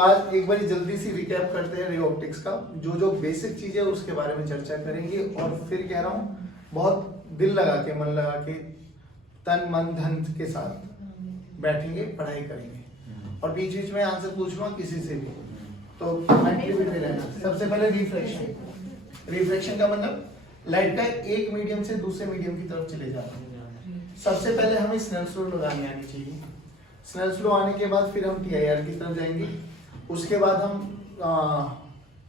आज एक बारी जल्दी सी रिकैप करते हैं रे ऑप्टिक्स का, जो जो बेसिक चीज है उसके बारे में चर्चा करेंगे और फिर कह रहा हूँ बहुत दिल लगा के मन लगा के तन मन धन के साथ बैठेंगे, पढ़ाई करेंगे और बीच बीच में आंसर पूछ लूंगा किसी से भी, तो एक्टिविटी में रहना। सबसे पहले रिफ्रैक्शन। रिफ्रैक्शन का मतलब लाइट का एक मीडियम से दूसरे मीडियम की तरफ चले जाना। सबसे पहले हमें स्नेल्स लॉ लगानी आनी चाहिए। स्नेल्स लॉ आने के बाद फिर हम टीआईआर की तरफ जाएंगे, उसके बाद हम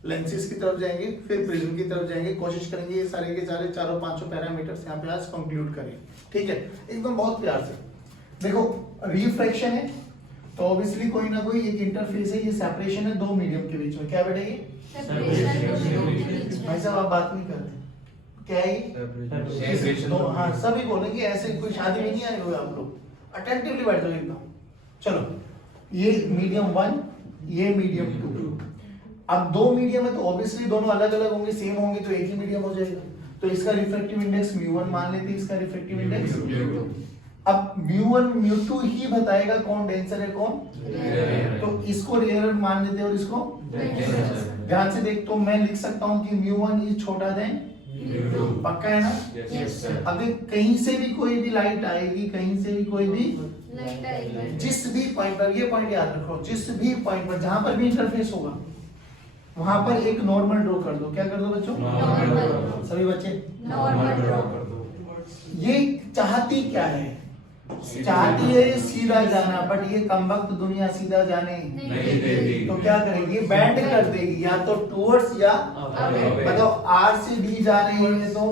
लेंसेज की तरफ जाएंगे, फिर प्रिज्म की तरफ जाएंगे। कोशिश करेंगे ये सारे के सारे चारों पांचों पैरामीटर्स यहाँ पे आज कंक्लूड करें, ठीक है, एकदम बहुत प्यार से। देखो रिफ्रैक्शन है तो ऑब्वियसली कोई ना कोई एक इंटरफेस है, ये सेपरेशन है दो मीडियम के बीच में। क्या बेटा ये भाई साहब आप बात नहीं करते, क्या है ये? हाँ सभी बोले कि ऐसे कोई शादी में नहीं आए हुए आप लोग, अटेंटिवली बैठ जाओ एकदम। चलो ये मीडियम 1, ये मीडियम 2। अब दो मीडियम है तो ऑब्वियसली दोनों अलग अलग होंगे, सेम होंगे तो एक ही मीडियम हो जाएगा। तो इसका रिफ्रैक्टिव इंडेक्स μ1 मान लेते हैं, इसका रिफ्रैक्टिव इंडेक्स μ2। अब μ1 μ2 ही बताएगा कौन डेंसर है कौन, तो इसको रेयर मान लेते हैं और इसको ध्यान से देख, तो मैं लिख सकता हूं कि μ1 इज छोटा देन μ2। पक्का है ना? Yes sir. अब कहीं से भी कोई भी लाइट आएगी, कहीं से भी कोई भी लाइट आएगी, जिस भी पॉइंट पर, ये पॉइंट याद रखो, जिस भी पॉइंट पर जहां पर भी इंटरफेस होगा वहां पर एक नॉर्मल ड्रॉ कर दो। क्या कर दो बच्चों? नॉर्मल। सभी बच्चे नॉर्मल ड्रॉ कर दो। ये चाहती क्या है? चाहती है सीधा जाना, बट ये कमबख्त दुनिया सीधा जाने नहीं देगी। तो क्या करेगी? बैंड कर देगी, या तो टूवर्ड्स या मतलब आर से डी जा रही है तो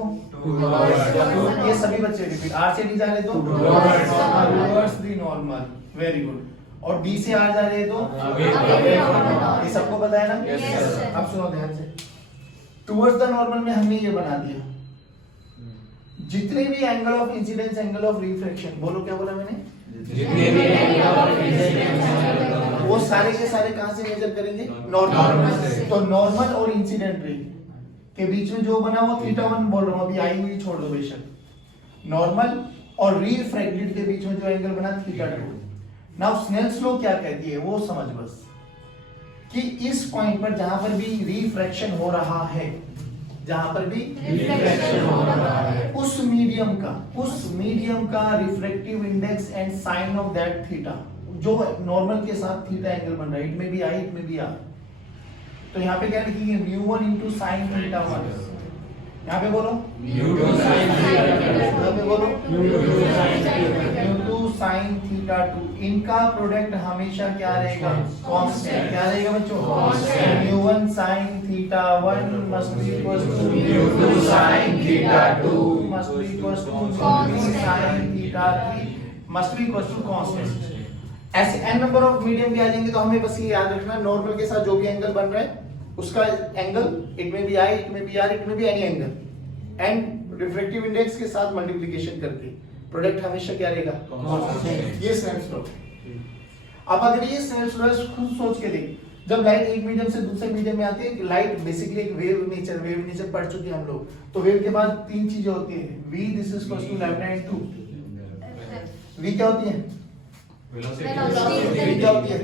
ये सभी बच्चे रिपीट, आर से डी जा रहे तो towards the normal. Very good. और डी से आर जा रहे तो ये सबको पता है ना? Yes, sir. अब सुनो ध्यान से, टूवर्ड्स द नॉर्मल में हमने ये बना दिया, जितने भी angle of incidence, angle of refraction, बोलो क्या बोला मैंने? जितने भी एंगल ऑफ इंसिडेंस, वो सारे के सारे कहां से मेजर करेंगे? नॉर्मल नॉर्मल से। तो नॉर्मल और इंसिडेंट रे के बीच में जो बना वो θ1 बोल रहा हूं, अभी आई हुई छोड़ दो बेशक। नॉर्मल और रिफ्रैक्टेड के बीच में जो एंगल बना θ2। नाउ स्नेल्स लॉ क्या कहती है वो समझ बस, कि इस पॉइंट पर जहां पर भी रिफ्रैक्शन हो रहा है, जहां पर भी रिफ्रैक्शन हो रहा है, उस मीडियम का refractive index and sine of that theta, जो नॉर्मल के साथ थीटा एंगल बन रहा है, इट में भी आई, इट में भी आ। तो यहाँ पे क्या लिखेंगे? μ1 into sin θ1। यहाँ पे बोलो μ2 sin θ2। यहाँ पे बोलो μ2 sin θ2। μ2 sin θ2। इनका प्रोडक्ट हमेशा क्या रहेगा? कांस्टेंट। क्या रहेगा बच्चों? Constant। μ1 sin θ1 must be equal to μ2 sin θ2 must be equal to Constant। sin θ3 must be equal to constant। ऐसे n नंबर ऑफ मीडियम भी आ जाएंगे, तो हमें बस ये याद रखना, नॉर्मल के साथ जो भी एंगल बन रहा है उसका एंगल, इट में भी आई, इट में भी आर, इट में भी any angle, and refractive index के साथ मल्टीप्लिकेशन करके प्रोडक्ट हमेशा क्या रहेगा? Constant। ये स्नेल्स लॉ। अब अगर ये स्नेल्स लॉ खुद सोच के देख, जब लाइट एक मीडियम से दूसरे मीडियम में आती है, लाइट बेसिकली एक वेव नेचर पढ़ चुके हैं हम लोग, तो वेव के बाद तीन चीजें होती है, v this is equal to lambda and 2। v क्या होती है? Velocity। v क्या होती है?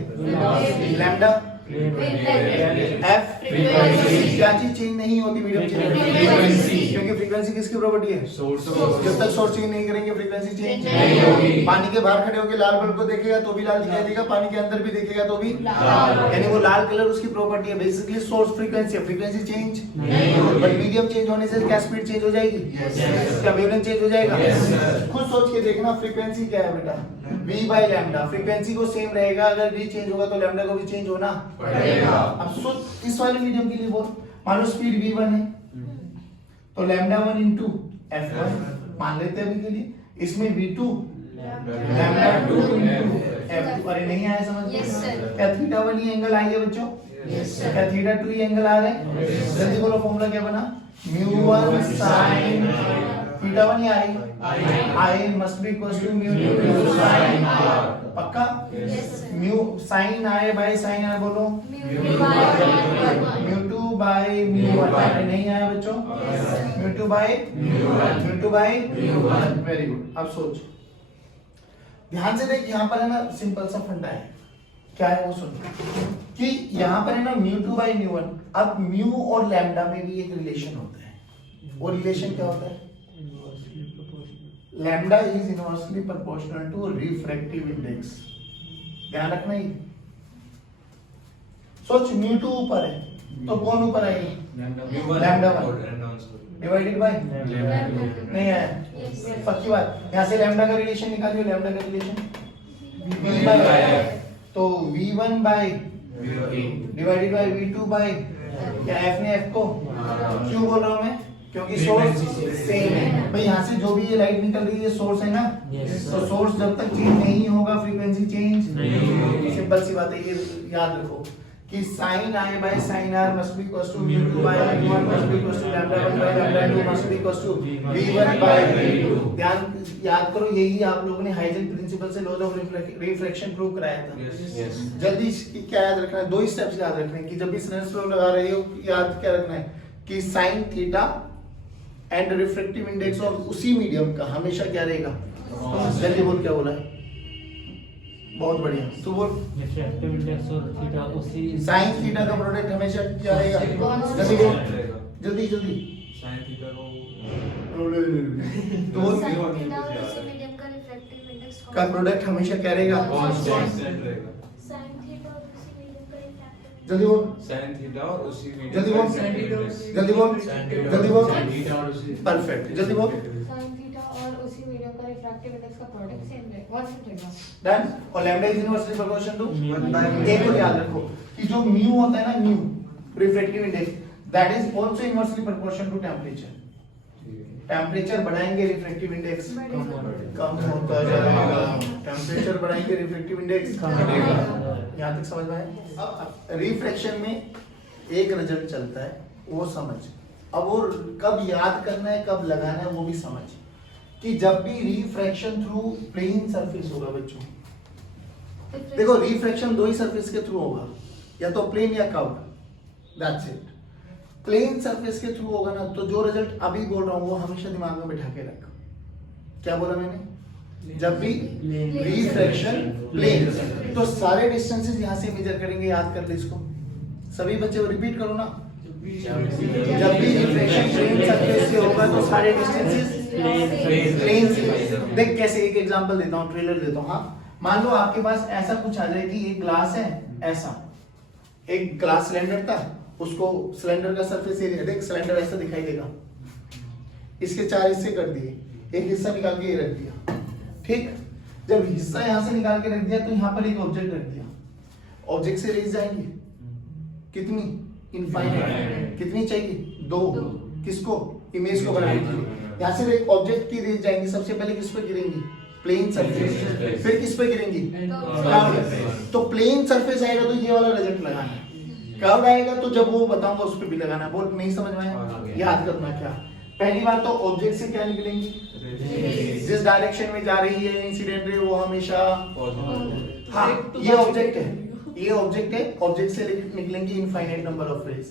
Lambda f Frequency। क्या चीज चेंज नहीं होती मीडियम Frequency। क्योंकि फ्रीक्वेंसी किसकी प्रॉपर्टी है? सोर्स। जब तक सोर्स चेंज नहीं करेंगे फ्रीक्वेंसी चेंज नहीं होगी। पानी के बाहर खड़े होकर लाल बल्ब को देखेगा तो भी लाल दिखाई देगा, पानी के अंदर भी देखेगा तो भी लाल। यानी वो लाल कलर उसकी प्रॉपर्टी है, बेसिकली सोर्स फ्रीक्वेंसी है, फ्रीक्वेंसी चेंज नहीं होगी। बट मीडियम चेंज होने से क्या स्पीड चेंज हो जाएगी? Yes। क्या वेवलेंथ चेंज हो जाएगा? Yes, sir। खुद सोच के देखना, फ्रीक्वेंसी क्या है बेटा? v by lambda. फ्रीक्वेंसी को सेम रहेगा, अगर v चेंज होगा तो लैम्डा को भी चेंज होना पड़ेगा। अब सोच इस वाले मीडियम के लिए बोल, मान लो स्पीड v1 है तो लैम्डा 1 into f1 मान लेते हैं अभी के लिए, इसमें v2 लैम्डा 2 into f2। अरे नहीं आया समझ में? Yes, sir। क्या θ1 ही एंगल आई है बच्चों? Yes, sir। क्या θ2 ही एंगल आ रहे हैं? Yes, sir। जल्दी बोलो फॉर्मूला क्या बना? μ1 sin θ1 ही I must be equal to μ2 sin r। पक्का? Yes, sir। Mu sin i by sin r बोलो μ2 by μ2 बाय μ1। नहीं आया बच्चों? μ2 बाय μ2 बाय μ1। Very good. अब सोच, ध्यान से देख, यहाँ पर है ना सिंपल सा फंडा है, क्या है वो सुनो कि यहाँ पर है ना μ2 by μ1। अब म्यू और लैम्डा में भी एक रिलेशन होता है। वो रिलेशन क्या होता है? Lambda is inversely proportional to refractive index. ध्यान रखना ही। सोच μ2 ऊपर है तो कौन ऊपर आएगी? लैम्डा 1 डिवाइडेड बाय नहीं है पक्की बात। यहाँ से लैम्डा का रिलेशन निकालिए। लैम्डा का रिलेशन v बाय तो v1 by divided by v2 by क्या f ने f को क्यों बोल रहा हूँ मैं? क्योंकि सोर्स सेम है भाई। यहाँ से जो भी ये लाइट निकल रही है सोर्स है ना। तो सोर्स जब तक चेंज नहीं होगा फ्रीक्वेंसी चेंज सिंपल सी बात है। ये याद रखो कि sin i by sin r must be equals to v2 by v1 must be equals to lambda 1 by lambda 2 must be equals to v1 by v2। ध्यान याद करो, यही आप लोगों ने हाइजेन प्रिंसिपल से लॉज ऑफ रिफ्रैक्शन प्रूव कराया था। जल्दी क्या याद रखना है? 2 स्टेप्स याद रखने हैं कि जब भी स्नेल्स लॉ लगा रहे हो याद क्या रखना है कि sin theta and refractive index और उसी मीडियम का हमेशा क्या रहेगा? जल्दी बोल क्या बोला है? बहुत बढ़िया। तो वो रिफ्रैक्टिव इंडेक्स और थीटा उसी sin थीटा का प्रोडक्ट हमेशा क्या रहेगा? जल्दी बोल जल्दी जल्दी। sin थीटा को तो का प्रोडक्ट हमेशा क्या रहेगा? कांस्टेंट रहेगा। जल्दी बोल sin थीटा और उसी मीडियम जल्दी बोल जल्दी बोल जल्दी बोल परफेक्ट जल्दी बोल। sin थीटा और उसी मीडियम का रिफ्रैक्टिव इंडेक्स का प्रोडक्ट सेम रहेगा। डन। और lambda is inversely proportional to 1/μ। एक और याद रखो कि जो म्यू होता है ना, mu refractive index, that is also inversely proportional to temperature. Temperature बढ़ाएंगे रिफ्रैक्टिव इंडेक्स कम होता जाएगा। टेंपरेचर बढ़ाएंगे रिफ्रैक्टिव इंडेक्स कम होगा। यहां तक समझ में आया? अब रिफ्रैक्शन में एक रिजल्ट चलता है वो समझ। अब वो कब याद करना है कब लगाना है वो भी समझ कि जब भी रिफ्रैक्शन थ्रू प्लेन सरफेस होगा बच्चों, देखो रिफ्रैक्शन 2 ही सरफेस के थ्रू होगा, या तो प्लेन या curved. That's it. Plane surface के थ्रू होगा ना तो जो रिजल्ट अभी बोल रहा हूं वो हमेशा दिमाग में बिठा के रख। क्या बोला मैंने? जब भी रिफ्रैक्शन प्लेन तो सारे डिस्टेंसेस यहां से मेजर करेंगे। याद कर ले इसको सभी बच्चे, रिपीट करो ना। जब भी रिफ्रैक्शन प्लेन सरफेस से होगा तो सारे डिस्टेंसेस प्लेन से। देख कैसे, एक एग्जांपल देता हूं, ट्रेलर देता हूं। हाँ, मान लो आपके पास ऐसा कुछ आ जाए कि एक ग्लास है, ऐसा एक ग्लास सिलेंडर था, उसको सिलेंडर का सरफेस एरिया, देख सिलेंडर ऐसा दिखाई देगा। इसके 4 हिस्से कर दिए, एक हिस्सा निकाल के ये रख दिया। ठीक, जब हिस्सा यहां से निकाल के रख दिया तो यहां पर एक ऑब्जेक्ट रख दिया। ऑब्जेक्ट से रेज जाएंगे कितनी? इनफाइनाइट। कितनी चाहिए? 2। किसको? इमेज को बनाने के लिए। यहाँ से एक ऑब्जेक्ट की रेज जाएंगी। सबसे पहले किस पे गिरेंगी? Plane surface. फिर किस पे गिरेंगी? कर्व्ड। तो प्लेन सरफेस आएगा तो ये वाला रिजल्ट लगाना है। कर्व्ड आएगा तो जब वो बताऊंगा उस पे भी लगाना है। बोल नहीं समझ में आया? याद करना क्या? पहली बात तो ऑब्जेक्ट से क्या निकलेंगी? जिस डायरेक्शन में जा रही है इंसिडेंट रे वो हमेशा हाँ, ये ऑब्जेक्ट है, ये ऑब्जेक्ट है। ऑब्जेक्ट से निकलेंगी इनफाइनाइट नंबर ऑफ रेज।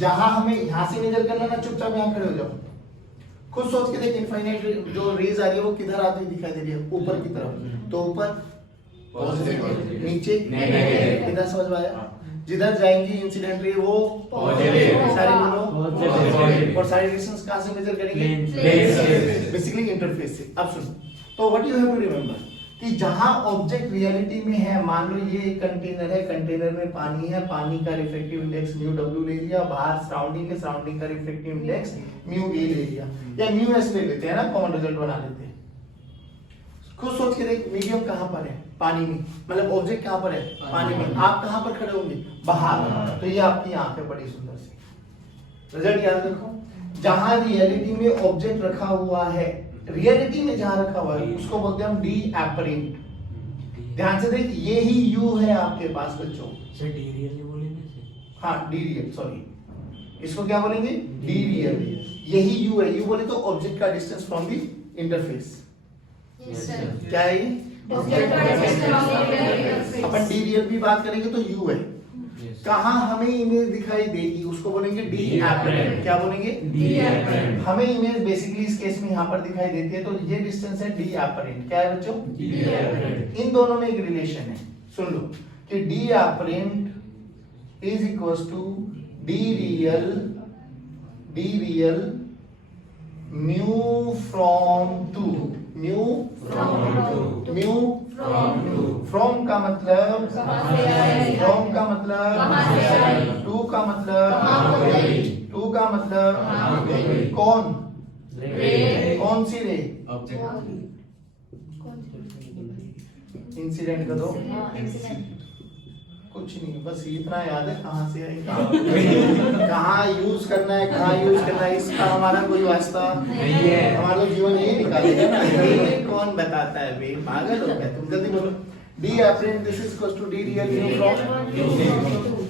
जहां हमें यहां से मेजर करना ना, चुपचाप यहां खड़े हो जाओ, खुद सोच के देख इनफाइनाइट जो रेज आ रही है वो किधर आती दिखाई दे रही है? ऊपर की तरफ। तो ऊपर पॉजिटिव, नीचे नेगेटिव। इधर समझ में आया? जिधर जाएंगी इंसिडेंट रे वो पॉजिटिव। सारे बोलो। और सारे डिस्टेंस कहां से मेजर करेंगे? प्लेन से, बेसिकली इंटरफेस से। अब सुनो, तो what you have to remember कि जहां ऑब्जेक्ट रियलिटी में है, मान लो ये एक कंटेनर है, कंटेनर में पानी है, पानी का रिफ्रैक्टिव इंडेक्स μw ले लिया, बाहर सराउंडिंग है, सराउंडिंग का रिफ्रैक्टिव इंडेक्स μa ले लिया, या μs ले लेते हैं ना, कॉमन रिजल्ट बना लेते हैं। खुद सोच के देख, मीडियम कहां पर है? पानी में। मतलब ऑब्जेक्ट कहां पर है? पानी में। आप कहां पर खड़े होंगे? बाहर। तो ये आपकी आंख है बड़ी सुंदर सी। रिजल्ट याद रखो, जहां रियलिटी में ऑब्जेक्ट रखा हुआ है, रियलिटी में जहां रखा हुआ है उसको बोलते हैं हम डी एपरेंट। ध्यान से देख, ये ही यू है आपके पास बच्चों। सर डी रियल बोलेंगे? हाँ, डी रियल, सॉरी, इसको क्या बोलेंगे? D real. यही यू है। यू बोले तो ऑब्जेक्ट का डिस्टेंस फ्रॉम द इंटरफेस। क्या है ये? अपन डी रियल भी बात करेंगे तो यू है। कहां हमें इमेज दिखाई देगी उसको बोलेंगे डी एपरेंट। क्या बोलेंगे? D apparent. हमें इमेज बेसिकली इस केस में यहां पर दिखाई देती है तो ये डिस्टेंस है डी एपरेंट। क्या है बच्चों? D apparent. इन दोनों में एक रिलेशन है, सुन लो कि d apparent is equals to d real mu from 2 mu from का मतलब from का मतलब 2 का मतलब 2 का मतलब कौन सी रे इंसिडेंट का दो कुछ नहीं, बस इतना याद है कहाँ से आई कहाँ यूज करना है, कहाँ यूज करना है, इसका हमारा कोई वास्ता नहीं है। हमारा तो जीवन यही निकालेगा ना, ये कौन बताता है बे, पागल हो गया तुम, जल्दी बोलो। D apparent this is equal to d real from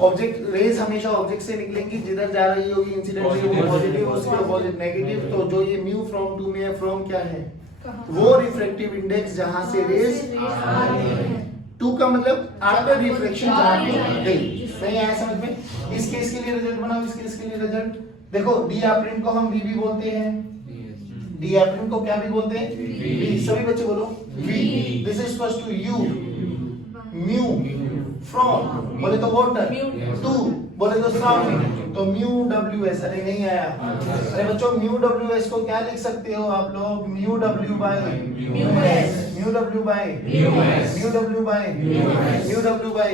object, rays हमेशा ऑब्जेक्ट से निकलेंगी, जिधर जा रही होगी इंसिडेंट रे वो पॉजिटिव, उसके अपोजिट नेगेटिव। तो जो ये म्यू फ्रॉम 2 में है, फ्रॉम क्या है, वो रिफ्रैक्टिव इंडेक्स जहां से रेज 2 का मतलब आफ्टर रिफ्लेक्शन जहां पे गई। सही आया समझ में? इस केस के लिए रिजल्ट बनाओ, इस केस के लिए रिजल्ट देखो। डी एपरेंट को हम वी भी बोलते हैं, डी एपरेंट को क्या भी बोलते हैं, वी। सभी बच्चे बोलो v. This is equals to u mu from, बोले तो वाटर, 2 बोले तो साउंड, तो म्यू डब्ल्यू एस। अरे नहीं आया, अरे बच्चों म्यू डब्ल्यू एस को क्या लिख सकते हो आप लोग, mu W by mu W by mu W by.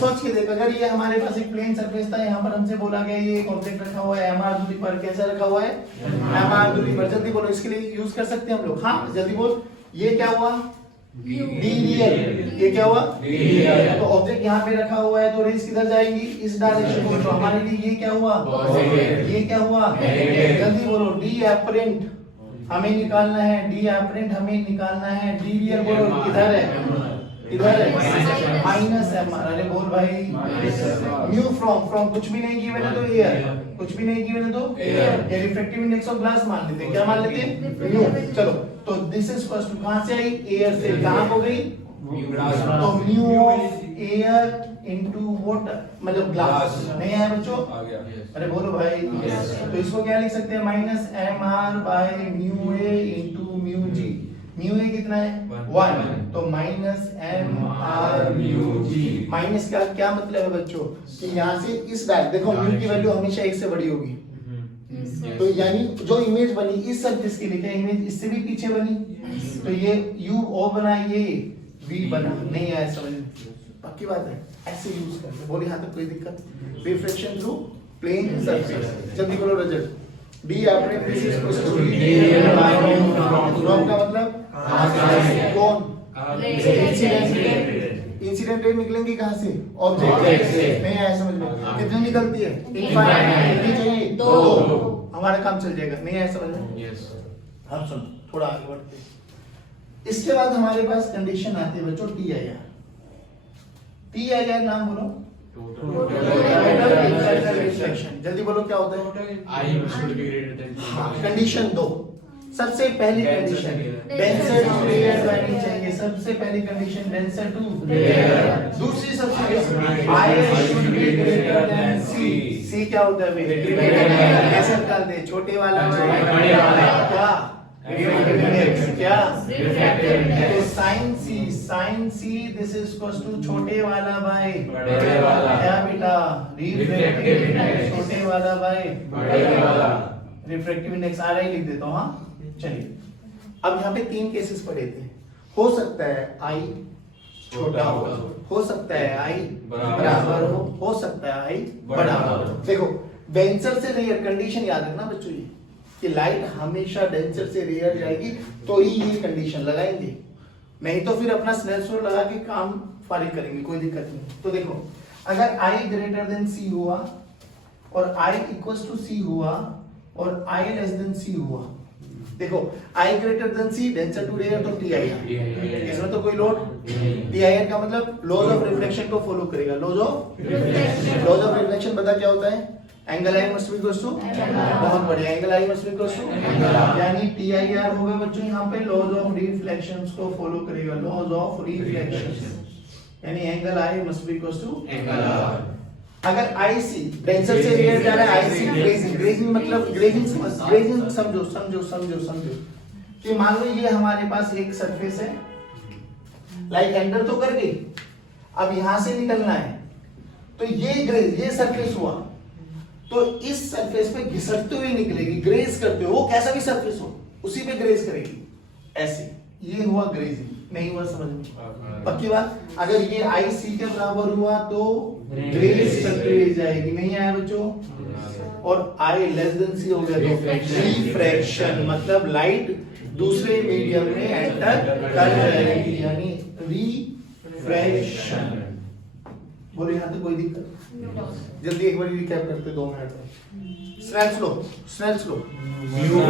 सोच के देख, अगर ये हमारे पास एक प्लेन सरफेस था, यहाँ पर हमसे बोला गया ये एक ऑब्जेक्ट रखा हुआ है एमआर दूरी पर, कैसे रखा हुआ है, एमआर दूरी पर। जल्दी बोलो, इसके लिए यूज कर सकते हैं हम लोग। हाँ जल्दी बोल, ये क्या हुआ, डी रियल। ये क्या हुआ, डी रियल। तो ऑब्जेक्ट यहाँ पे रखा हुआ है, तो रेज किधर जाएंगी, इस डायरेक्शन में। तो हमारे लिए ये क्या हुआ, ये क्या हुआ, जल्दी बोलो। डी एपरेंट हमें निकालना है, डी एपरेंट हमें निकालना है, डी रियल बोलो किधर है, इधर है, माइनस एम आर। अरे बोल भाई, म्यू फ्रॉम कुछ भी नहीं गिवन है तो एयर, कुछ भी नहीं गिवन है तो एयर। ये रिफ्रैक्टिव इंडेक्स ऑफ ग्लास मान लेते हैं, क्या मान लेते हैं, म्यू। चलो तो दिस इज फर्स्ट, कहां से आई, एयर से, कहां हो गई, तो mu of air into water मतलब ग्लास। नहीं आया बच्चों, आ गया। अरे बोलो भाई। तो इसको क्या लिख सकते हैं, minus M R by mu A into mu G. Mu A कितना है, 1, तो minus M R mu G. Minus का क्या मतलब है बच्चों, कि यहाँ से इस डायरेक्शन, देखो म्यू की वैल्यू हमेशा 1 से बड़ी होगी, तो यानी जो इमेज बनी इस सरफेस के लिए, क्या इमेज इससे भी पीछे बनी, तो ये u o बना, ये v बना। नहीं आया समझ में, पक्की बात है, ऐसे यूज करते। बोले यहाँ तक कोई दिक्कत, रिफ्लेक्शन थ्रू प्लेन सरफेस। जल्दी बोलो result. D apparent this is equals to d real by mu from का मतलब कौन, इंसिडेंट रे निकलेंगी कहां से, ऑब्जेक्ट से। नहीं आया समझ में, कितनी निकलती है, इनफाइनाइट, कितनी चाहिए, 2। हमारा काम चल जाएगा। नहीं आया समझ में, यस। अब सुन थोड़ा आगे बढ़ते हैं। इसके बाद हमारे पास कंडीशन आती है बच्चों T I are. T I are नाम बोलो, रिफ्लेक्शन। जल्दी बोलो क्या होता है, कंडीशन 2। सबसे पहली कंडीशन डेंसर टू रेयर बननी चाहिए, सबसे पहली कंडीशन डेंसर टू रेयर। दूसरी सबसे I should be greater than C. C क्या होता है बे, कैसे कर दे, छोटे वाला बड़े वाला, क्या क्या तो sine C this is equals to छोटे वाला बाय बड़े वाला। क्या बेटा, रिफ्रैक्टिव इंडेक्स छोटे वाला बाय बड़े वाला। रिफ्रैक्टिव इंडेक्स आ रहा ही लिख देता हूं। हाँ चलिए, अब यहाँ पे 3 केसेस पढ़े थे। हो सकता है आई छोटा हो सकता है आई बराबर हो सकता है आई बड़ा हो। देखो डेंसर से रेयर कंडीशन याद रखना बच्चों, ये कि लाइट हमेशा डेंसर से रेयर जाएगी, तो ही ये कंडीशन लगाएंगे, नहीं तो फिर अपना स्नेल्स लॉ लगा के काम फारिग करेंगे, कोई दिक्कत नहीं। तो देखो अगर आई ग्रेटर देन सी हुआ और आई इक्वल्स टू सी हुआ और आई लेस देन सी हुआ, देखो I greater than C denser to rare, तो टी आई आर, इसमें तो कोई लोड। टी आई आर का मतलब लॉज ऑफ रिफ्लेक्शन को फॉलो करेगा। लॉज ऑफ रिफ्लेक्शन पता क्या होता है, angle I must be equals to, बहुत बढ़िया, angle I must be equals to, यानी टी आई आर होगा बच्चों यहाँ पे लॉज ऑफ रिफ्लेक्शंस को फॉलो करेगा। लॉज ऑफ रिफ्लेक्शंस यानी angle I must be equals to angle r. अगर आईसी डेंसर से रेयर जा रहा है, आईसी ग्रेजिंग मतलब ग्रेजिंग समझो कि मान लो ये हमारे पास एक सरफेस है, लाइट एंटर तो कर गई। अब यहां से निकलना है, तो ये सरफेस हुआ, तो इस सरफेस पे घिसटते हुए निकलेगी, ग्रेज करते हुए, वो कैसा भी सरफेस हो उसी पे ग्रेज करेगी ऐसे। ये हुआ ग्रेजिंग, नहीं हुआ समझ में? पक्की बात। अगर ये आई सी के बराबर हुआ तो ग्रेज करते हुए जाएगी, नहीं आया बच्चों? और आई लेस देन सी हो गया तो रिफ्रैक्शन, मतलब लाइट दूसरे मीडियम में एंटर कर जाएगी, यानी रिफ्रैक्शन। बोलो यहाँ तक कोई दिक्कत? जल्दी एक बार रिकैप करते 2 मिनट में। Snell's law. Mu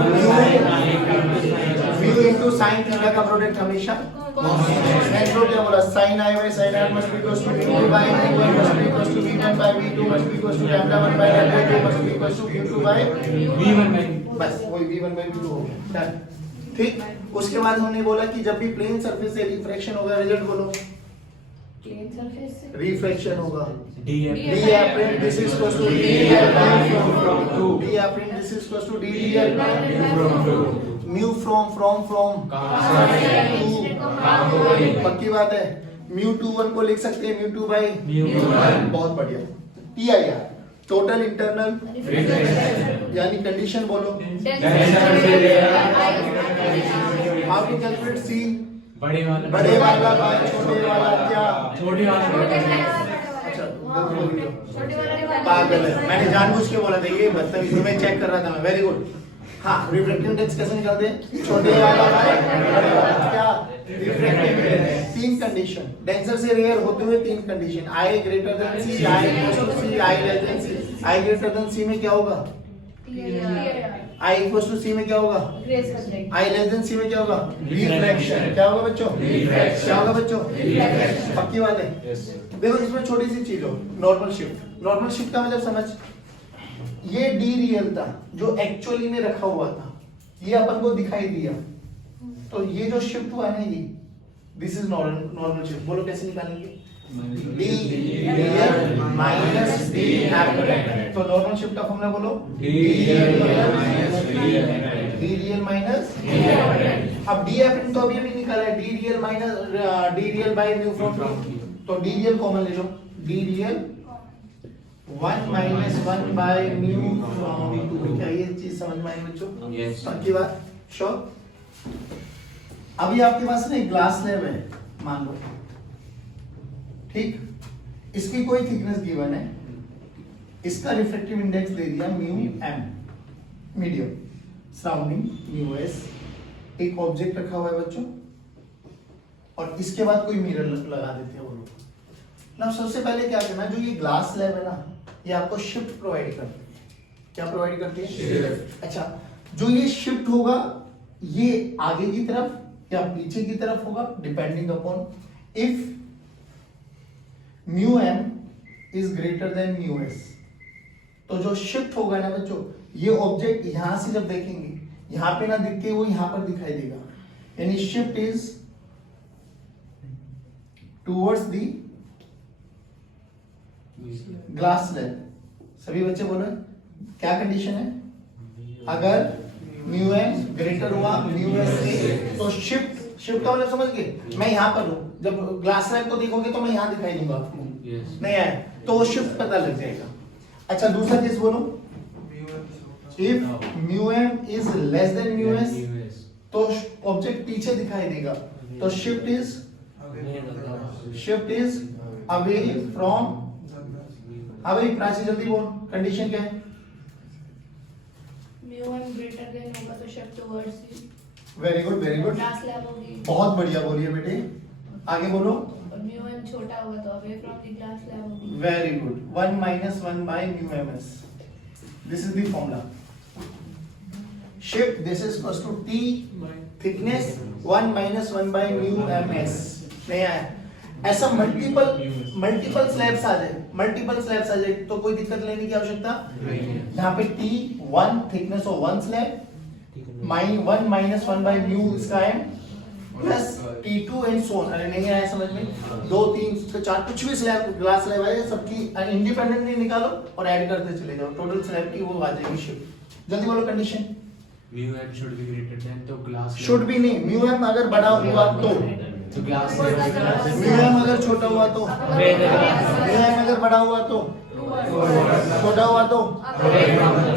into sin theta का प्रोडक्ट हमेशा स्नेल स्लो क्या बोला? sin i by sin r must be equals to mu by mu1 must be equals to v1 by v2 must be equals to lambda 1 by lambda 2 must be equals to v2 by v1 by बस वही v1 by v2 हो गया। Done. ठीक। उसके बाद हमने बोला कि जब भी प्लेन सरफेस से रिफ्रैक्शन होगा, रिजल्ट बोलो। प्लेन सरफेस से रिफ्रैक्शन होगा d d apparent this is equals to dl by d apparent this is equals to ddl by mu from पक्की बात है। mu21 को लिख सकते हैं mu2 by mu1। बहुत बढ़िया। TIR टोटल इंटरनल यानी कंडीशन बोलो। How to calculate C? बड़े वाला बड़े वाला बाय छोटे वाला क्या? छोटे वाला अच्छा छोटे वाला पागल है, मैंने जानबूझ के बोला था ये बदतमीज, मैं चेक कर रहा था मैं। Very good. हाँ, रिफ्रैक्टिव इंडेक्स कैसे निकालते हैं? छोटे वाला बाय बड़े वाला क्या? Refractive index. 3 कंडीशन, डेंसर से रेयर होते हुए 3 condition, I greater than C, I equal to C, I less than C. I greater than C में क्या होगा? आई इक्वल टू सी में क्या होगा? आई लेस देन सी में क्या होगा? रिफ्रैक्शन। क्या होगा बच्चों? क्या होगा बच्चों? पक्की बात है। देखो इसमें छोटी सी चीज हो, नॉर्मल शिफ्ट। नॉर्मल शिफ्ट का मतलब समझ, ये डी रियल था जो एक्चुअली में रखा हुआ था, ये अपन को दिखाई दिया, तो ये जो शिफ्ट हुआ है ना, ये दिस इज नॉर्मल शिफ्ट। बोलो कैसे निकालेंगे? D real minus D apparent. तो नॉर्मल शिफ्ट का फॉर्मूला बोलो। D real minus D apparent. अब डी एपरेंट तो अभी निकाला है, D real minus D real by mu from, तो डी रियल कॉमन ले लो। D real 1 minus 1 by mu from v2। क्या ये चीज समझ में आई बच्चों? Yes। पक्की बात? श्योर। अभी आपके पास ना एक ग्लास स्लैब है मान लो, ठीक? इसकी कोई थिकनेस गिवन है, इसका रिफ्रैक्टिव इंडेक्स दे दिया mu m, medium, surrounding mu s. एक ऑब्जेक्ट रखा हुआ है बच्चों, और इसके बाद कोई मिरर लगा देते हैं वो लोग ना। सबसे पहले क्या करना है, जो ये ग्लास स्लैब है ना, ये आपको शिफ्ट प्रोवाइड करती है। क्या प्रोवाइड करती है? अच्छा, जो ये शिफ्ट होगा ये आगे की तरफ या पीछे की तरफ होगा, depending upon if mu m is greater than mu s. तो जो शिफ्ट होगा ना बच्चों, ये ऑब्जेक्ट यहां से जब देखेंगे, यहां पे ना दिख के वो यहां पर दिखाई देगा, यानी shift is towards the glass slab. सभी बच्चे बोलो क्या कंडीशन है? अगर म्यू एम ग्रेटर हुआ म्यू एस से, तो शिफ्ट का मतलब समझ गए? मैं यहाँ पर हूँ, जब ग्लास स्लैब को देखोगे तो मैं यहाँ दिखाई दूंगा आपको। नहीं आया तो वो शिफ्ट पता लग जाएगा। अच्छा, दूसरा केस बोलो। If mu m is less than mu s, तो ऑब्जेक्ट पीछे दिखाई देगा, तो शिफ्ट इज अवे फ्रॉम। अभी प्राची जल्दी बोल, कंडीशन क्या है? mu1 ग्रेटर देन होगा तो shift towards C. Very good, very good, glass slab होगी। बहुत बढ़िया बोलिए बेटे, आगे बोलो। और mu1 छोटा होगा तो away from the glass slab होगी। Very good, 1 minus 1 by mu ms। This is the formula. Shift this is equals to t thickness 1 minus 1 by mu ms। नहीं आया? ऐसा मल्टीपल स्लैब्स आ जाए तो कोई दिक्कत लेने की आवश्यकता नहीं। यहाँ पे T1 thickness of 1 slab, 1 minus 1 by mu इसका है, plus T2 and so on. अरे नहीं आया समझ में? 2 3 4 कुछ भी स्लैब ग्लास स्लैब है, सबकी इंडिपेंडेंटली निकालो और ऐड करते चले जाओ, टोटल स्लैब की वो आ जाएगी शिफ्ट। जल्दी बोलो condition. mu m should be greater than, तो ग्लास शुड भी नहीं, म्यू एम अगर बड़ा हुआ तो तो ग्लास से म्यूएम अगर छोटा हुआ तो, म्यूएम अगर बड़ा हुआ तो, छोटा हुआ तो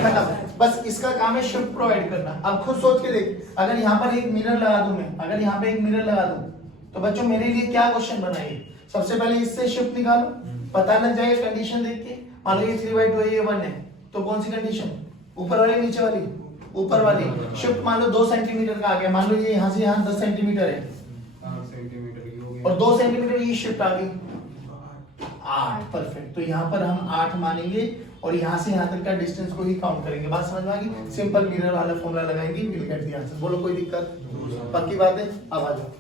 खत्म। बस इसका काम है शिफ्ट प्रोवाइड करना। अब खुद सोच के देख, अगर यहाँ पर एक मिरर लगा दूं मैं, अगर यहाँ पे एक मिरर लगा दूं तो बच्चों मेरे लिए क्या क्वेश्चन बनाइए? सबसे पहले इससे शिफ्ट निकालो, पता लग जाएगा कंडीशन देख के। मान लो ये 3/2 है, ये 1 है, तो कौन सी कंडीशन? ऊपर वाली नीचे वाली? ऊपर वाली। शिफ्ट मान लो 2 सेंटीमीटर का आ गया, मान लो ये यहाँ से यहाँ 10 सेंटीमीटर है 8 सेंटीमीटर की हो गई और 2 सेंटीमीटर ये शिफ्ट आ गई 8, परफेक्ट। तो यहाँ पर हम 8 मानेंगे और यहाँ से यहाँ तक का डिस्टेंस को ही काउंट करेंगे। बात समझ में आ गई? सिंपल मिरर वाला फॉर्मूला लगाएंगे, विल गेट द आंसर। बोलो कोई दिक्कत? पक्की बात है? अब आ जाओ।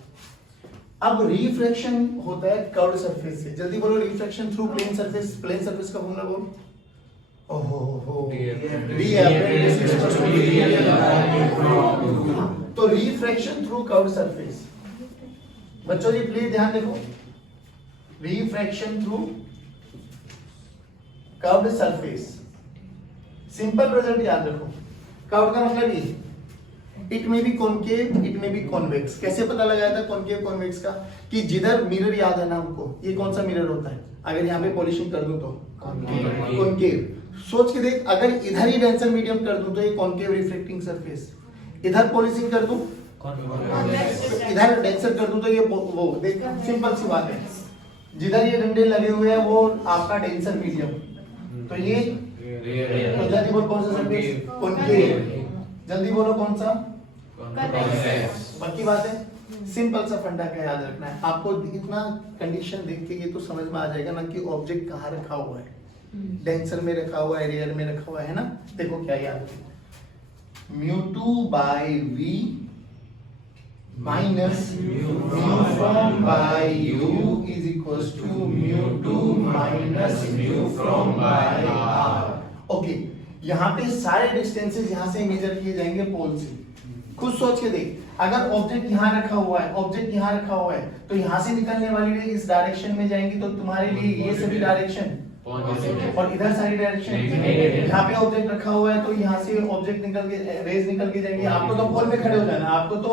अब रिफ्रैक्शन होता है कर्व्ड सरफेस से। जल्दी बोलो, refraction through plane surface. Plane surface का फॉर्मूला बोलो। तो रिफ्रैक्शन थ्रू कर्व्ड सरफेस। बच्चों जी प्लीज ध्यान देखो, refraction through curved surface. Simple result याद रखो। कर्व्ड का मतलब ये, इट में बी कॉनकेव, इट में बी कॉन्वेक्स। कैसे पता लगाया था कॉनकेव कॉन्वेक्स का? कि जिधर मिरर याद है ना हमको, ये कौन सा मिरर होता है? अगर यहाँ पे पॉलिशिंग कर दूं तो कॉनकेव। सोच के देख, अगर इधर ही डेंसर मीडियम कर दूं तो ये कॉनकेव रिफ्लेक्टिंग सरफेस। इधर पॉलिशिंग कर दूं, इधर डेंसर कर दूं तो ये वो। देख सिंपल सी बात है, जिधर ये डंडे लगे हुए हैं वो आपका डेंसर मीडियम, तो ये तो जल्दी बोल कौन सा सरफेस? कॉनकेव। जल्दी बोलो कौन सा? पक्की बात है? सिंपल सा फंडा क्या याद रखना है आपको? इतना कंडीशन देख के ये तो समझ में आ जाएगा ना कि ऑब्जेक्ट कहाँ रखा हुआ है। डेंसर में रखा हुआ है, रेयर में रखा हुआ है ना। देखो क्या याद है, μ2/v minus mu from by u is equals to μ2 minus mu from by r। Okay, यहाँ पे सारे डिस्टेंसेस यहाँ से मेजर किए जाएंगे पोल से। खुद सोच के देख, अगर ऑब्जेक्ट यहाँ रखा हुआ है, ऑब्जेक्ट यहाँ रखा हुआ है, तो यहाँ से निकलने वाली रे इस डायरेक्शन में जाएंगी, तो तुम्हारे लिए ये सभी डायरेक्शन और इधर सारी डायरेक्शन। यहाँ पे ऑब्जेक्ट रखा हुआ है तो यहाँ से ऑब्जेक्ट निकल के रेज निकल के जाएंगे। आपको तो पोल पे खड़े हो जाना है, आपको तो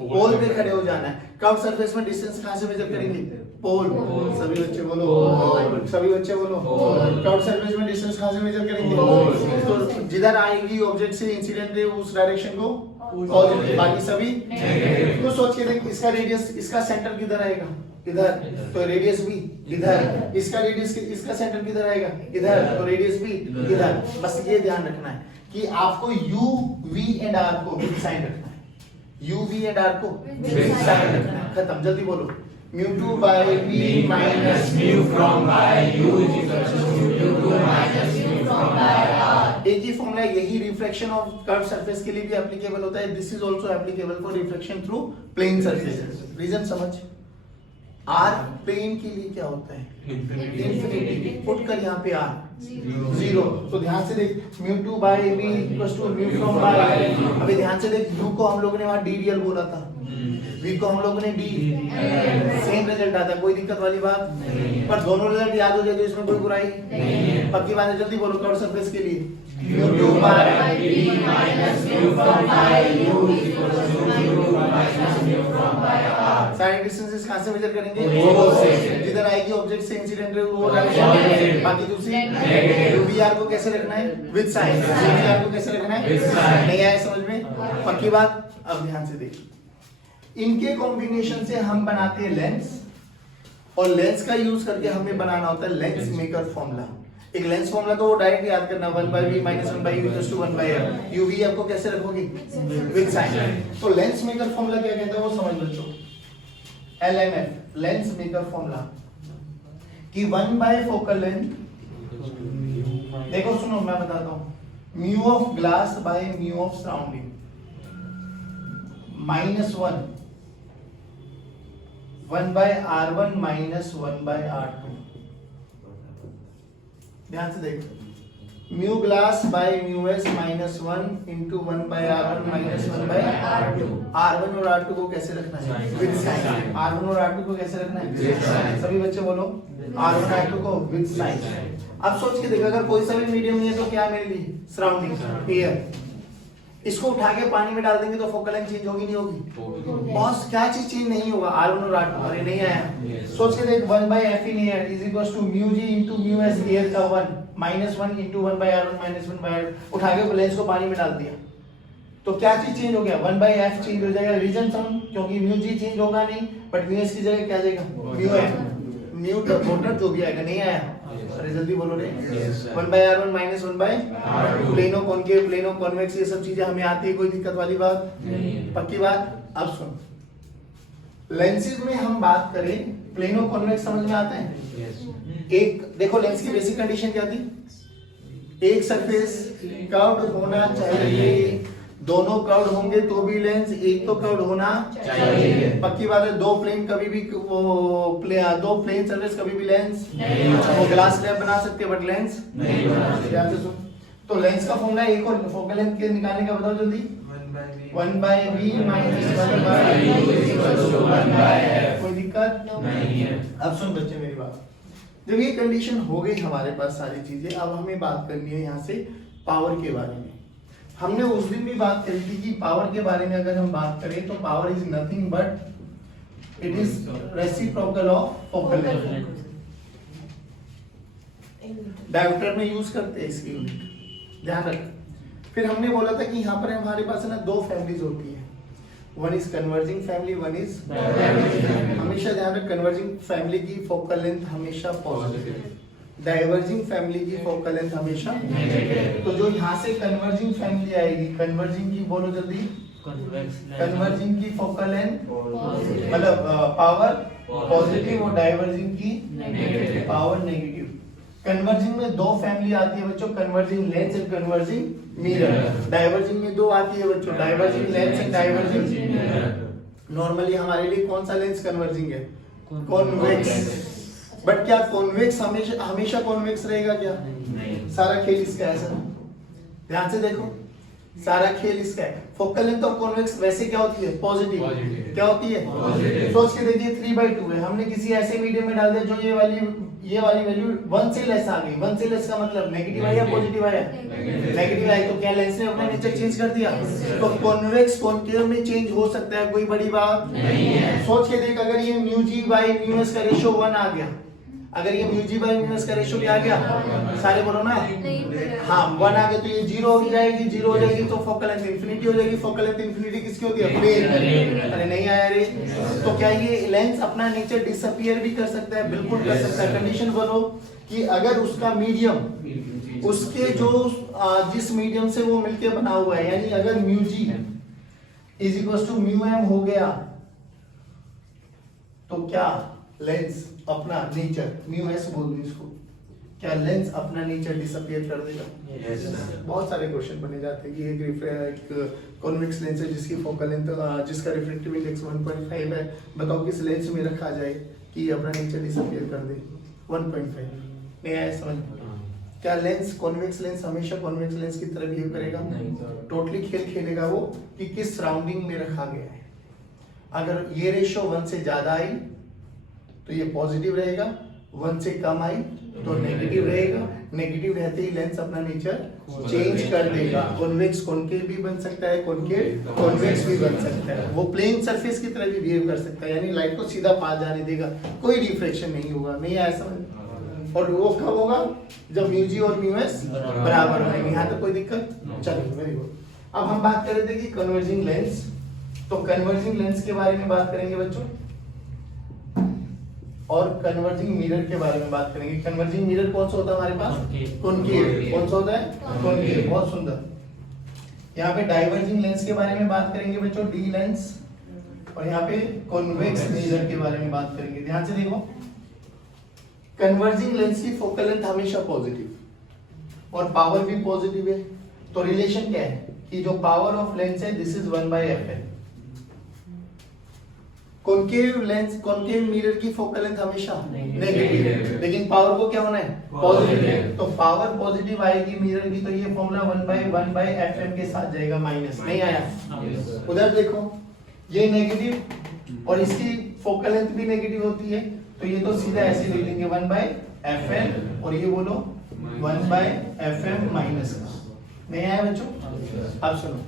पोल पे खड़े हो जाना है। कर्व सरफेस में डिस्टेंस कहाँ से मेजर करेंगे? पोल। सभी बच्चे बोलो, सभी बच्चे बोलो। कर्व सरफेस में डिस्टेंस कहाँ से मेजर करेंगे? तो जिधर आएगी ऑब्जेक्ट से इंसिडेंट रे उस डायरेक्शन को पॉजिटिव, बाकी सभी नेगेटिव। तो सोच के देख, इसका रेडियस, इसका सेंटर किधर आएगा? इधर, तो रेडियस भी इधर। इसका रेडियस, इसका सेंटर किधर आएगा? इधर, तो रेडियस भी इधर। बस ये ध्यान रखना है कि आपको u, v एंड r को विद साइन रखना है। u, v एंड r को विद साइन रखना है। खत्म। जल्दी बोलो, μ2/v minus mu from by u is equal to μ2 minus mu from by r। एक ही फॉर्मूला, यही रिफ्लेक्शन ऑफ कर्व सरफेस के लिए भी एप्लीकेबल होता है। This is also applicable for reflection through plane surfaces. Reason समझ? आर प्लेन के लिए क्या होता है? इंफिनिटी। पुट कर यहाँ पे आर 0। तो ध्यान से देख, μ2/v equals to mu from by। अभी ध्यान से देख, u को हम लोगों ने वहां d रियल बोला था, v को हम लोगों ने d। सेम रिजल्ट आता है, कोई दिक्कत वाली बात नहीं। पर दोनों रिजल्ट याद हो जाए तो इसमें कोई बुराई नहीं। पक्की बात है? जल्दी बोलो कर्व सरफेस के लिए μ2/v minus mu from by u is equals to μ2 minus mu from by r। सारे डिस्टेंसेस कहां से मेजर करेंगे? पोल से। जिधर आएगी ऑब्जेक्ट से इंसिडेंट रे वो डायरेक्शन, बाकी दूसरी नेगेटिव। uvr को कैसे रखना है? With sign. uvr को कैसे रखना है? With sign. नहीं आया समझ में? पक्की बात? अब ध्यान से देखिए, इनके कॉम्बिनेशन से हम बनाते हैं लेंस, और लेंस का यूज करके हमें बनाना होता है लेंस मेकर फॉर्मूला। एक लेंस फॉर्मूला तो वो डायरेक्ट याद करना, 1/v minus 1/u equals to 1/r। uv आपको कैसे रखोगे? With sign. तो लेंस मेकर फॉर्मूला क्या कहता है वो समझ बच्चों। LMF, लेंस मेकर फॉर्मूला, कि 1 फोकल लेंथ। देखो सुनो, मैं बताता हूं, mu of glass by mu of surrounding -1 1/r1 minus 1/r2। ध्यान से देखो, mu glass by mu S -1 into 1/r1 minus 1/r2। r1 और r2 को कैसे रखना है? With sign. r1 और r2 को कैसे रखना है? With sign. सभी बच्चे बोलो, r1 r2 को विद साइन। अब सोच के देखो, अगर कोई सा भी मीडियम नहीं है तो क्या मेरे लिए? Surrounding air. इसको उठा के पानी में डाल देंगे तो फोकल लेंथ चेंज होगी नहीं होगी? बॉस क्या चीज चेंज नहीं होगा? R1 और R2। अरे नहीं आया, सोच के देख 1/F in air is equal to mu g into mu s air का 1 -1 इनटू 1/R1 -1/R2 उठा के लेंस को पानी में डाल दिया तो क्या चीज चेंज हो गया? 1/F चेंज हो जाएगा। रीजन सम, क्योंकि म्यू जी चेंज होगा नहीं बट म्यू एस की जगह क्या जाएगा? म्यू एफ, म्यू डॉट जो भी आएगा। नहीं आया? अरे जल्दी बोलो रे। 1/R1 -1/R2 plano concave plano convex ये सब चीजें हमें आती है, कोई दिक्कत वाली बात नहीं। पक्की बात? अब सुन, लेंसेज में हम बात करें प्लेनो कॉन्वेक्स समझ में आता है? एक देखो लेंस की बेसिक कंडीशन क्या थी? एक सरफेस कर्व्ड होना चाहिए, दोनों कर्व्ड होंगे तो भी लेंस एक तो कर्व्ड होना चाहिए। पक्की बात है? दो प्लेन कभी भी दो प्लेन सरफेस कभी भी लेंस वो ग्लास स्लैब बना सकते हैं बट लेंस नहीं बना सकते। ध्यान से सुन, तो लेंस का फॉर्मूला एक और फोकल लेंथ के निकालने का बताओ जल्दी। 1/V minus 1/1/F। कोई दिक्कत नहीं है? अब सुन बच्चे मेरी बात, जब ये कंडीशन हो गई हमारे पास सारी चीजें, अब हमें बात करनी है यहाँ से पावर के बारे में। हमने उस दिन भी बात करी थी कि पावर के बारे में अगर हम बात करें तो power is nothing but it is reciprocal of focal length. Dioptre में यूज करते हैं इसकी यूनिट, ध्यान रख। फिर हमने बोला था कि यहाँ पर हमारे पास है ना दो फैमिलीज होती है, one is converging family, one is हमेशा ध्यान रख, कन्वर्जिंग फैमिली की फोकल लेंथ हमेशा पॉजिटिव, डाइवर्जिंग फैमिली की फोकल लेंथ हमेशा नेगेटिव। तो जो यहाँ से कन्वर्जिंग फैमिली आएगी, कन्वर्जिंग की बोलो जल्दी, कन्वर्जिंग की फोकल लेंथ मतलब पावर पॉजिटिव और डाइवर्जिंग की नेगेटिव, पावर नेगेटिव। कन्वर्जिंग में दो फैमिली आती है बच्चों, converging lens and converging mirror. Diverging में दो आती है बच्चों, diverging lens and diverging mirror. Normally हमारे लिए कौन सा लेंस कन्वर्जिंग है? कॉन्वेक्स। बट क्या कॉन्वेक्स हमेशा कॉन्वेक्स रहेगा क्या? नहीं। सारा खेल इसका है सर, ध्यान से देखो, सारा खेल इसका है। फोकल लेंथ ऑफ कॉन्वेक्स वैसे क्या होती है? पॉजिटिव। क्या होती है? पॉजिटिव। सोच के देखिए 3/2 है, हमने किसी ऐसे मीडियम में डाल दिया जो ये वाली वैल्यू 1 से लेस आ गई। 1 से लेस का मतलब नेगेटिव आया या पॉजिटिव आया? नेगेटिव आया। तो क्या लेंस ने अपना नेचर चेंज कर दिया? तो कॉन्वेक्स कॉनकेव में चेंज हो सकता है, कोई बड़ी बात नहीं है। सोच के देख, अगर ये mu g by mu s का रेशियो 1 आ गया, अगर ये mu g by mu s का रेशियो क्या आ गया? सारे बोलो ना। हाँ 1 आ गया तो ये 0 हो जाएगी, 0 हो जाएगी तो फोकल लेंथ इंफिनिटी हो जाएगी। फोकल लेंथ इंफिनिटी किसकी होती है? प्लेन। अरे नहीं आया रे। तो क्या ये लेंस अपना नेचर डिसअपीयर भी कर सकता है? बिल्कुल कर सकता है। कंडीशन बोलो कि अगर उसका मीडियम उसके जो जिस मीडियम से वो मिलके बना हुआ है, यानी अगर mu g is equal to mu m हो गया तो क्या लेंस अपना नेचर, म्यू एस बोल दो इसको, क्या लेंस अपना नेचर डिसअपीयर कर देगा? बहुत सारे क्वेश्चन बने जाते हैं कि एक कॉन्वेक्स लेंस है जिसकी फोकल लेंथ जिसका रिफ्रैक्टिव इंडेक्स 1.5 है, बताओ किस लेंस में रखा जाए कि अपना नेचर डिसअपीयर कर दे? 1.5। नहीं आया समझ? क्या लेंस कॉन्वेक्स लेंस हमेशा कॉन्वेक्स लेंस की तरह बिहेव करेगा? टोटली खेल खेलेगा वो कि किस सराउंडिंग में रखा गया है। अगर ये रेशियो 1 से ज्यादा आई तो ये पॉजिटिव रहेगा, 1 से कम आई तो नेगेटिव रहेगा। नेगेटिव रहते ही लेंस अपना नेचर चेंज कर देगा। कॉन्वेक्स कॉनकेव भी बन सकता है, कॉनकेव कॉन्वेक्स भी बन सकता है। वो प्लेन सरफेस की तरह भी बिहेव कर सकता है, यानी लाइट को सीधा पास जाने देगा, कोई रिफ्लेक्शन नहीं होगा। नहीं आया समझ? और वो कब होगा? जब म्यू जी और म्यू एस बराबर होंगे। यहाँ तक कोई दिक्कत? चलिए वेरी गुड। अब हम बात कर रहे थे कि कन्वर्जिंग लेंस, तो कन्वर्जिंग लेंस के बारे में बात करेंगे बच्चों और कन्वर्जिंग मिरर के बारे में बात करेंगे। कन्वर्जिंग मिरर कौन सा होता है हमारे पास? कॉनकेव। कौन सा होता है? कॉनकेव। बहुत सुंदर। यहाँ पे डाइवर्जिंग लेंस के बारे में बात करेंगे बच्चों, डी लेंस, और यहाँ पे कॉन्वेक्स मिरर के बारे में बात करेंगे। ध्यान से देखो, कन्वर्जिंग लेंस की फोकल लेंथ हमेशा पॉजिटिव और पावर भी पॉजिटिव है। तो रिलेशन क्या है कि जो पावर ऑफ लेंस है this is 1/Fn। Concave lens, concave mirror की फोकल लेंथ हमेशा नेगेटिव है, लेकिन पावर को क्या होना है? पॉजिटिव। तो पावर पॉजिटिव आएगी मिरर की तो ये फॉर्मूला 1/1/Fm के साथ जाएगा माइनस। नहीं आया? उधर देखो, ये नेगेटिव और इसकी फोकल लेंथ भी नेगेटिव होती है तो ये तो सीधा ऐसे ले लेंगे 1/Fn और ये बोलो 1/Fm माइनस। नहीं आया बच्चों? अब सुनो,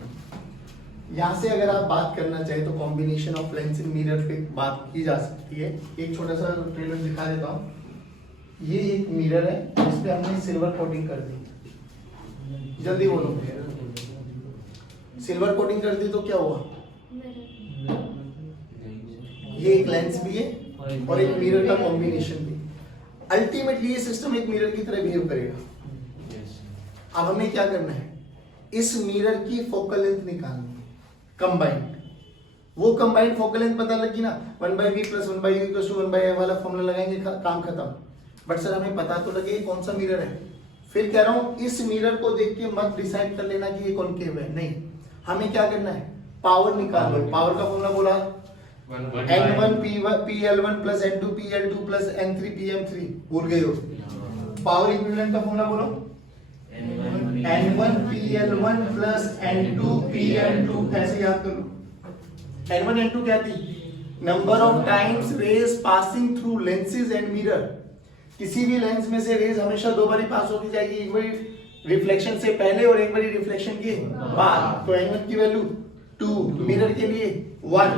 यहाँ से अगर आप बात करना चाहें तो combination of lens in mirror पे बात की जा सकती है। एक छोटा सा ट्रेलर दिखा देता हूँ। ये एक मिरर है, इस पे हमने सिल्वर कोटिंग कर दी। जल्दी बोलो। सिल्वर कोटिंग कर दी तो क्या हुआ? ये एक लेंस भी है और एक मिरर का कॉम्बिनेशन भी। अल्टीमेटली ये सिस्टम एक मिरर की तरह बिहेव करेगा। अब हमें क्या करना है, इस मिरर की फोकल लेंथ निकालनी है, कंबाइंड। वो कंबाइंड फोकल लेंथ पता लगी ना, 1/v + 1/u = 1/f वाला फॉर्मूला लगाएंगे, काम खत्म। बट सर हमें पता तो लगे कौन सा मिरर है। फिर कह रहा हूं इस मिरर को देख के मत डिसाइड कर लेना कि ये कॉनकेव है, नहीं। हमें क्या करना है, पावर निकाल लो। पावर का फॉर्मूला बोला N1 PL1 + N2 PL2 + N3 PM3। भूल गए हो? पावर इक्विवेलेंट का फॉर्मूला बोलो। N1 PL1 + N2 PL2। ऐसे याद कर लो। N1 N2 क्या थी? Number of times rays passing through lenses and mirror. किसी भी लेंस में से रेज हमेशा दो बारी पास होती जाएगी, एक बारी रिफ्लेक्शन से पहले और एक बारी रिफ्लेक्शन के बाद। तो N1 की वैल्यू 2, मिरर के लिए 1।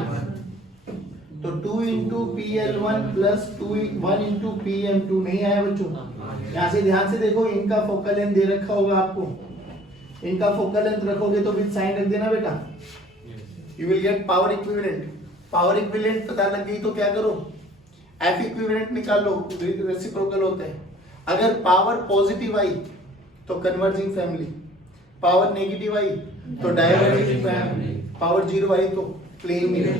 तो 2 × PL1 + 1 × PM2 नहीं आया बच्चों। यहाँ से ध्यान से देखो, इनका फोकल लेंथ दे रखा होगा आपको। इनका फोकल लेंथ रखोगे तो विद साइन रख देना बेटा। You will get power equivalent. Power equivalent पता लग गई तो क्या करो, F इक्विवेलेंट निकाल लो, रेसिप्रोकल होता है। अगर पावर पॉजिटिव आई तो कन्वर्जिंग फैमिली, पावर नेगेटिव आई तो डाइवर्जिंग फैमिली, पावर 0 आई तो प्लेन मिरर।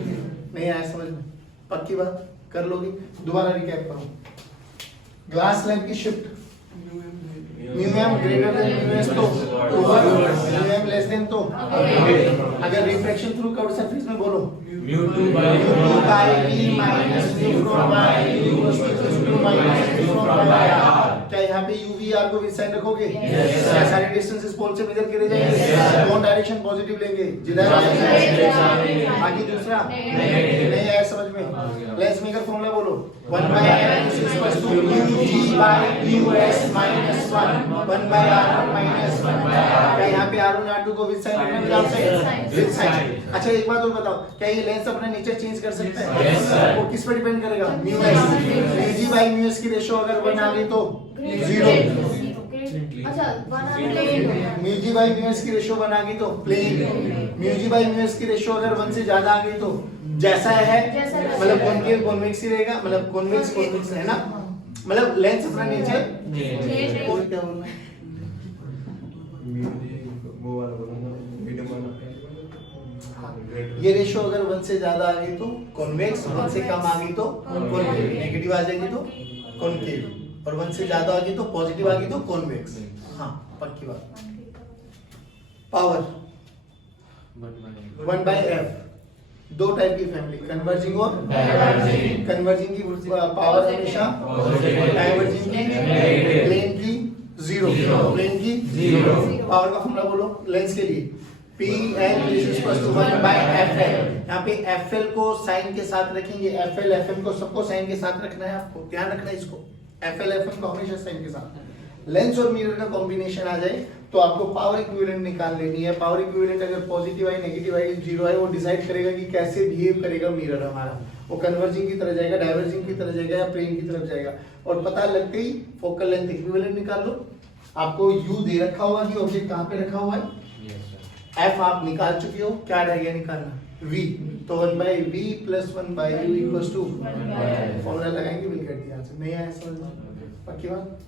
नहीं आया समझ में? पक्की बात कर लोगे? दोबारा रिकैप करो। ग्लास लैंप की शिफ्ट म्यूएम ग्रेटर देन म्यूएस तो ओवर, म्यूएम लेस देन तो अगर रिफ्रैक्शन थ्रू कर्व्ड सरफेस में बोलो μ2 by v minus v from y equals to minus v from y। क्या यहाँ पे u v r को विद साइन रखोगे? क्या सारे डिस्टेंसेस पोल से मेजर करे जाएंगे? कौन डायरेक्शन पॉजिटिव लेंगे? जिधर आगे दूसरा नहीं आया समझ में? लेंस मेकर फॉर्मूला बोलो 1/f = μg/us - 1 1/r1 - 1। क्या यहाँ पे r1 r2 को विद साइन रखना विद साइन? अच्छा एक बात और बताओ, क्या ये लेंस अपने नेचर चेंज कर सकता है? Yes, sir। वो किस पर डिपेंड करेगा? μs। μg/μs की रेशियो अगर 1 आ गई तो 0। अच्छा 1 प्लेन। μg/μs की रेशियो 1 आ गई तो प्लेन। μg/μs की रेशियो अगर 1 से ज्यादा आ गई तो जैसा है, मतलब कॉनकेव कॉन्वेक्स ही रहेगा, मतलब कॉन्वेक्स कॉन्वेक्स है ना, मतलब लेंस अपना नेचर। और क्या बोलना है? वो वाला बोला ना, मीडियम वाला। ये रेशियो अगर 1 से ज्यादा आ गई तो कॉन्वेक्स, 1 से कम आ गई तो कॉनकेव। नेगेटिव आ जाएगी तो कॉनकेव, और 1 से ज्यादा आ गई तो पॉजिटिव आ गई तो कॉन्वेक्स। हाँ पक्की बात। पावर 1/f, दो टाइप की फैमिली, कन्वर्जिंग और डाइवर्जिंग। कन्वर्जिंग की पावर हमेशा पॉजिटिव, डाइवर्जिंग की नेगेटिव, प्लेन की 0, प्लेन की 0। पावर का फॉर्मूला बोलो लेंस के लिए PL = 1/FL। यहाँ पे FL को साइन के साथ रखेंगे, FL FM को सबको साइन के साथ रखना है, आपको ध्यान रखना है इसको। FL FM को हमेशा साइन के साथ। लेंस और मिरर का कॉम्बिनेशन आ जाए तो आपको पावर इक्विवेलेंट निकाल लेनी है। पावर इक्विवेलेंट अगर पॉजिटिव आई, नेगेटिव आई, 0 आई, वो डिसाइड करेगा कि कैसे बिहेव करेगा मिरर हमारा। वो कन्वर्जिंग की तरह जाएगा, डाइवर्जिंग की तरह जाएगा, या प्लेन की तरफ जाएगा। और पता लगते ही फोकल लेंथ इक्विवेलेंट निकाल लो। आपको U दे रखा होगा कि ऑब्जेक्ट कहाँ पे रखा हुआ है। F आप निकाल चुके हो, क्या रह गया निकालना? V। तो 1/v + 1/u = फॉर्मूला लगाएंगे, विल गेट द आंसर। नहीं आया समझ में? पक्की बात।